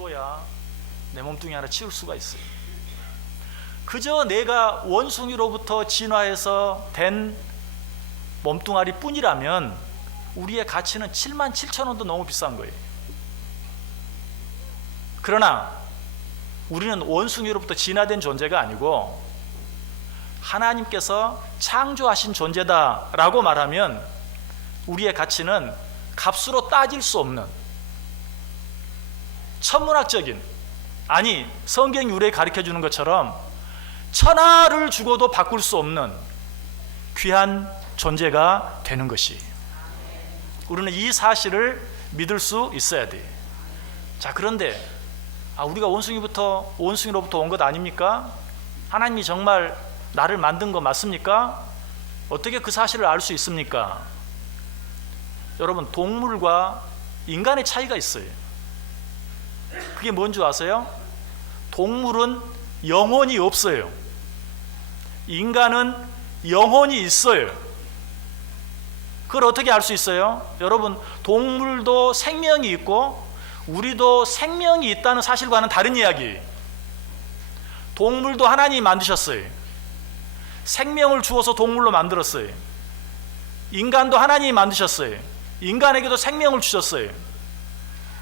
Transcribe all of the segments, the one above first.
치워야 내 몸뚱이 하나 치울 수가 있어요. 그저 내가 원숭이로부터 진화해서 된 몸뚱아리 뿐이라면 우리의 가치는 77,000원도 너무 비싼 거예요. 그러나 우리는 원숭이로부터 진화된 존재가 아니고 하나님께서 창조하신 존재다라고 말하면 우리의 가치는 값으로 따질 수 없는 천문학적인, 아니 성경이 우리에게 가르쳐주는 것처럼 천하를 주고도 바꿀 수 없는 귀한 존재가 되는 것이, 우리는 이 사실을 믿을 수 있어야 돼. 자, 그런데 우리가 원숭이로부터 온 것 아닙니까? 하나님이 정말 나를 만든 거 맞습니까? 어떻게 그 사실을 알 수 있습니까? 여러분, 동물과 인간의 차이가 있어요. 그게 뭔 줄 아세요? 동물은 영혼이 없어요. 인간은 영혼이 있어요. 그걸 어떻게 알 수 있어요? 여러분, 동물도 생명이 있고 우리도 생명이 있다는 사실과는 다른 이야기. 동물도 하나님이 만드셨어요. 생명을 주어서 동물로 만들었어요. 인간도 하나님이 만드셨어요. 인간에게도 생명을 주셨어요.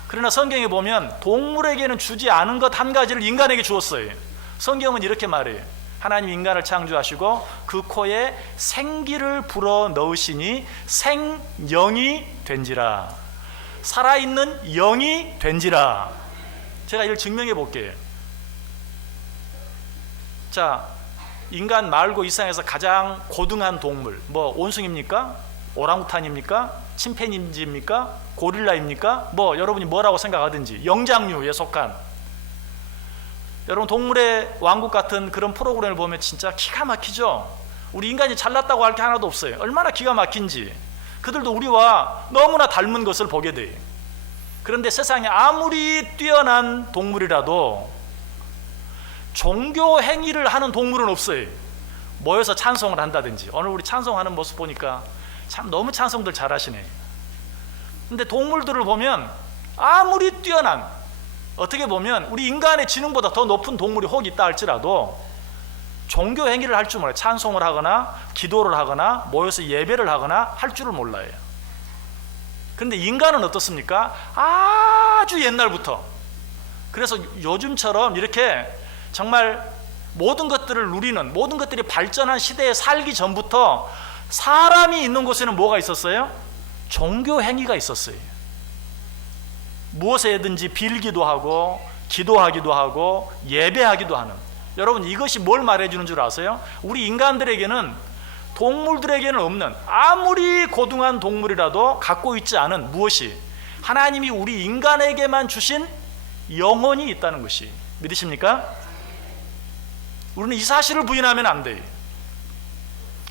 그러나 성경에 보면 동물에게는 주지 않은 것 한 가지를 인간에게 주었어요. 성경은 이렇게 말해요. 하나님 인간을 창조하시고 그 코에 생기를 불어 넣으시니 생영이 된지라. 살아있는 영이 된지라. 제가 이걸 증명해 볼게요. 자, 인간 말고 이 세상에서 가장 고등한 동물, 뭐 원숭이입니까? 오랑우탄입니까? 침팬지입니까? 고릴라입니까? 여러분이 뭐라고 생각하든지 영장류에 속한, 여러분 동물의 왕국 같은 그런 프로그램을 보면 진짜 기가 막히죠. 우리 인간이 잘났다고 할 게 하나도 없어요. 얼마나 기가 막힌지. 그들도 우리와 너무나 닮은 것을 보게 돼요. 그런데 세상에 아무리 뛰어난 동물이라도 종교 행위를 하는 동물은 없어요. 모여서 찬송을 한다든지. 오늘 우리 찬송하는 모습 보니까 참 너무 찬송들 잘하시네. 근데 동물들을 보면 아무리 뛰어난, 어떻게 보면 우리 인간의 지능보다 더 높은 동물이 혹 있다 할지라도 종교 행위를 할 줄 몰라요. 찬송을 하거나 기도를 하거나 모여서 예배를 하거나 할 줄을 몰라요. 그런데 인간은 어떻습니까? 아주 옛날부터, 그래서 요즘처럼 이렇게 정말 모든 것들을 누리는, 모든 것들이 발전한 시대에 살기 전부터 사람이 있는 곳에는 뭐가 있었어요? 종교 행위가 있었어요. 무엇에든지 빌기도 하고 기도하기도 하고 예배하기도 하는. 여러분, 이것이 뭘 말해주는 줄 아세요? 우리 인간들에게는, 동물들에게는 없는, 아무리 고등한 동물이라도 갖고 있지 않은 무엇이, 하나님이 우리 인간에게만 주신 영혼이 있다는 것이, 믿으십니까? 우리는 이 사실을 부인하면 안 돼요.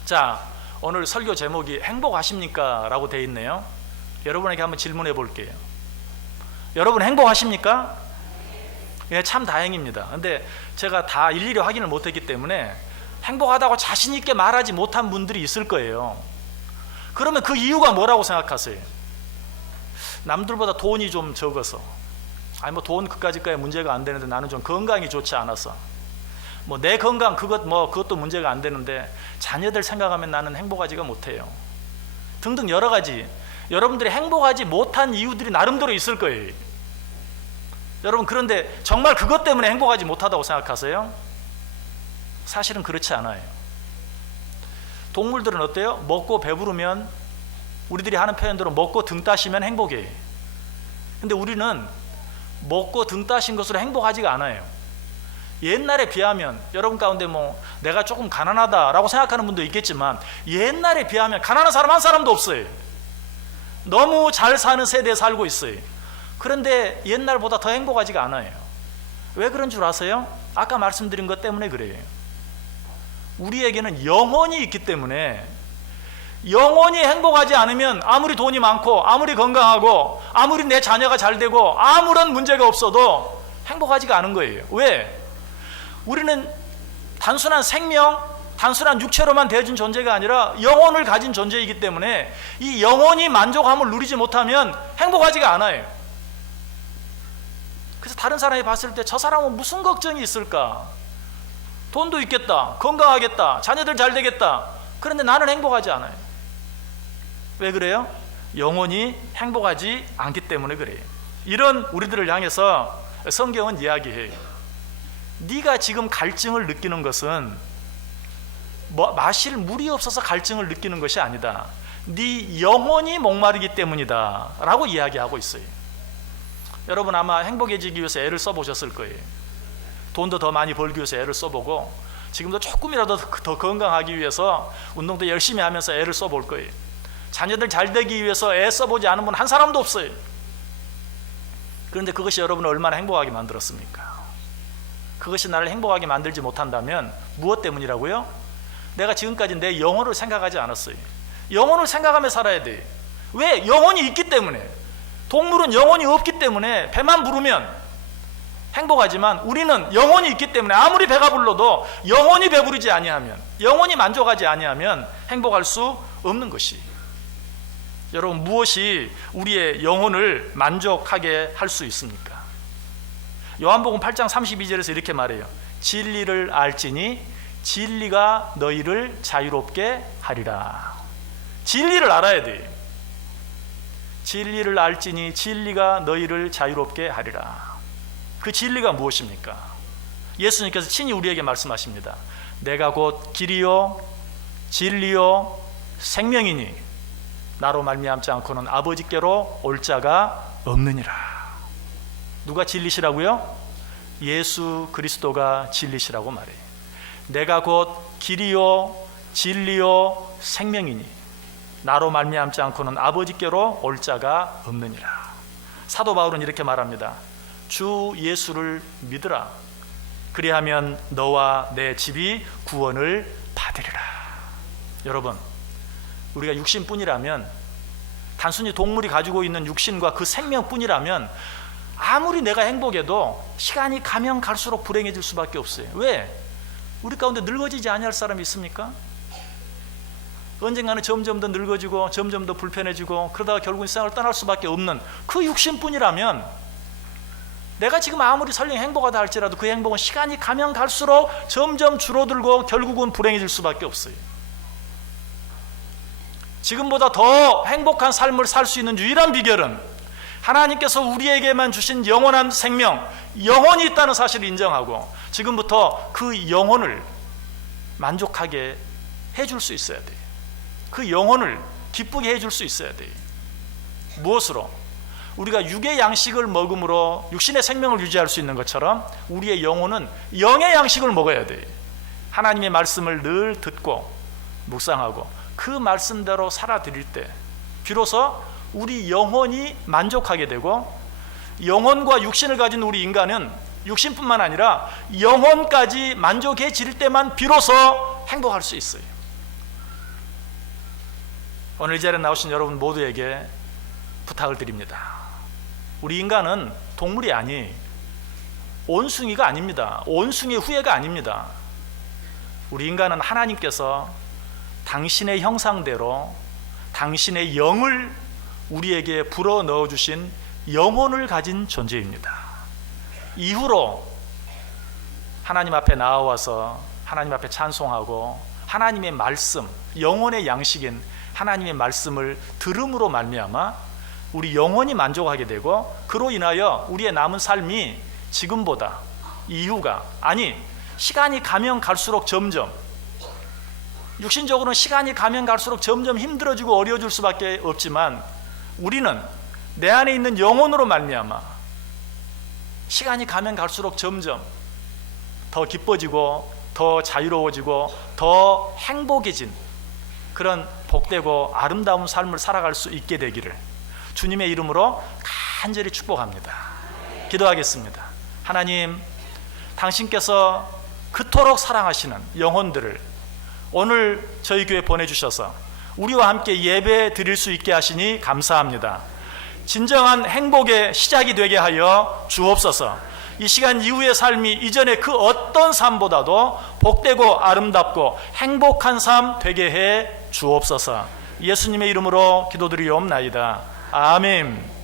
자, 오늘 설교 제목이 행복하십니까? 라고 되어 있네요. 여러분에게 한번 질문해 볼게요. 여러분 행복하십니까? 예, 참 다행입니다. 근데 제가 다 일일이 확인을 못했기 때문에 행복하다고 자신 있게 말하지 못한 분들이 있을 거예요. 그러면 그 이유가 뭐라고 생각하세요? 남들보다 돈이 좀 적어서, 아니 뭐 돈 그까짓까지 문제가 안 되는데 나는 좀 건강이 좋지 않아서, 뭐 내 건강 그것도 문제가 안 되는데 자녀들 생각하면 나는 행복하지가 못해요, 등등 여러 가지. 여러분들이 행복하지 못한 이유들이 나름대로 있을 거예요. 여러분, 그런데 정말 그것 때문에 행복하지 못하다고 생각하세요? 사실은 그렇지 않아요. 동물들은 어때요? 먹고 배부르면, 우리들이 하는 표현대로 먹고 등 따시면 행복해요. 근데 우리는 먹고 등 따신 것으로 행복하지가 않아요. 옛날에 비하면, 여러분 가운데 뭐 내가 조금 가난하다라고 생각하는 분도 있겠지만 옛날에 비하면 가난한 사람 한 사람도 없어요. 너무 잘 사는 세대에 살고 있어요. 그런데 옛날보다 더 행복하지가 않아요. 왜 그런 줄 아세요? 아까 말씀드린 것 때문에 그래요. 우리에게는 영혼이 있기 때문에, 영혼이 행복하지 않으면 아무리 돈이 많고 아무리 건강하고 아무리 내 자녀가 잘 되고 아무런 문제가 없어도 행복하지가 않은 거예요. 왜? 우리는 단순한 생명, 단순한 육체로만 되어진 존재가 아니라 영혼을 가진 존재이기 때문에 이 영혼이 만족함을 누리지 못하면 행복하지가 않아요. 그래서 다른 사람이 봤을 때 저 사람은 무슨 걱정이 있을까? 돈도 있겠다, 건강하겠다, 자녀들 잘 되겠다. 그런데 나는 행복하지 않아요. 왜 그래요? 영원히 행복하지 않기 때문에 그래요. 이런 우리들을 향해서 성경은 이야기해요. 네가 지금 갈증을 느끼는 것은 마실 물이 없어서 갈증을 느끼는 것이 아니다. 네 영혼이 목마르기 때문이다 라고 이야기하고 있어요. 여러분 아마 행복해지기 위해서 애를 써보셨을 거예요. 돈도 더 많이 벌기 위해서 애를 써보고, 지금도 조금이라도 더 건강하기 위해서 운동도 열심히 하면서 애를 써볼 거예요. 자녀들 잘 되기 위해서 애 써보지 않은 분 한 사람도 없어요. 그런데 그것이 여러분을 얼마나 행복하게 만들었습니까? 그것이 나를 행복하게 만들지 못한다면 무엇 때문이라고요? 내가 지금까지 내 영혼을 생각하지 않았어요. 영혼을 생각하며 살아야 돼. 왜? 영혼이 있기 때문에. 동물은 영혼이 없기 때문에 배만 부르면 행복하지만 우리는 영혼이 있기 때문에 아무리 배가 불러도 영혼이 배부르지 아니하면, 영혼이 만족하지 아니하면 행복할 수 없는 것이. 여러분 무엇이 우리의 영혼을 만족하게 할 수 있습니까? 요한복음 8장 32절에서 이렇게 말해요. 진리를 알지니 진리가 너희를 자유롭게 하리라. 진리를 알아야 돼. 진리를 알지니 진리가 너희를 자유롭게 하리라. 그 진리가 무엇입니까? 예수님께서 친히 우리에게 말씀하십니다. 내가 곧 길이요 진리요 생명이니 나로 말미암지 않고는 아버지께로 올 자가 없느니라. 누가 진리시라고요? 예수 그리스도가 진리시라고 말해요. 내가 곧 길이요 진리요 생명이니 나로 말미암지 않고는 아버지께로 올 자가 없느니라. 사도 바울은 이렇게 말합니다. 주 예수를 믿으라. 그리하면 너와 내 집이 구원을 받으리라. 여러분 우리가 육신뿐이라면, 단순히 동물이 가지고 있는 육신과 그 생명뿐이라면 아무리 내가 행복해도 시간이 가면 갈수록 불행해질 수밖에 없어요. 왜? 우리 가운데 늙어지지 아니할 사람이 있습니까? 언젠가는 점점 더 늙어지고 점점 더 불편해지고 그러다가 결국 이 세상을 떠날 수밖에 없는 그 육신뿐이라면, 내가 지금 아무리 설령 행복하다 할지라도 그 행복은 시간이 가면 갈수록 점점 줄어들고 결국은 불행해질 수밖에 없어요. 지금보다 더 행복한 삶을 살 수 있는 유일한 비결은 하나님께서 우리에게만 주신 영원한 생명, 영혼이 있다는 사실을 인정하고 지금부터 그 영혼을 만족하게 해줄 수 있어야 돼요. 그 영혼을 기쁘게 해줄 수 있어야 돼요. 무엇으로? 우리가 육의 양식을 먹음으로 육신의 생명을 유지할 수 있는 것처럼 우리의 영혼은 영의 양식을 먹어야 돼요. 하나님의 말씀을 늘 듣고 묵상하고 그 말씀대로 살아드릴 때 비로소 우리 영혼이 만족하게 되고, 영혼과 육신을 가진 우리 인간은 육신뿐만 아니라 영혼까지 만족해질 때만 비로소 행복할 수 있어요. 오늘 이 자리에 나오신 여러분 모두에게 부탁을 드립니다. 우리 인간은 동물이 아니, 원숭이가 아닙니다. 원숭이의 후예가 아닙니다. 우리 인간은 하나님께서 당신의 형상대로 당신의 영을 우리에게 불어 넣어주신 영혼을 가진 존재입니다. 이후로 하나님 앞에 나와서 하나님 앞에 찬송하고 하나님의 말씀, 영혼의 양식인 하나님의 말씀을 들음으로 말미암아 우리 영혼이 만족하게 되고, 그로 인하여 우리의 남은 삶이 지금보다 이후가 아니, 시간이 가면 갈수록 점점, 육신적으로는 시간이 가면 갈수록 점점 힘들어지고 어려워질 수밖에 없지만 우리는 내 안에 있는 영혼으로 말미암아 시간이 가면 갈수록 점점 더 기뻐지고 더 자유로워지고 더 행복해진 그런 복되고 아름다운 삶을 살아갈 수 있게 되기를 주님의 이름으로 간절히 축복합니다. 기도하겠습니다. 하나님, 당신께서 그토록 사랑하시는 영혼들을 오늘 저희 교회 보내주셔서 우리와 함께 예배 드릴 수 있게 하시니 감사합니다. 진정한 행복의 시작이 되게 하여 주옵소서. 이 시간 이후의 삶이 이전의 그 어떤 삶보다도 복되고 아름답고 행복한 삶 되게 해 주옵소서. 예수님의 이름으로 기도드리옵나이다. 아멘.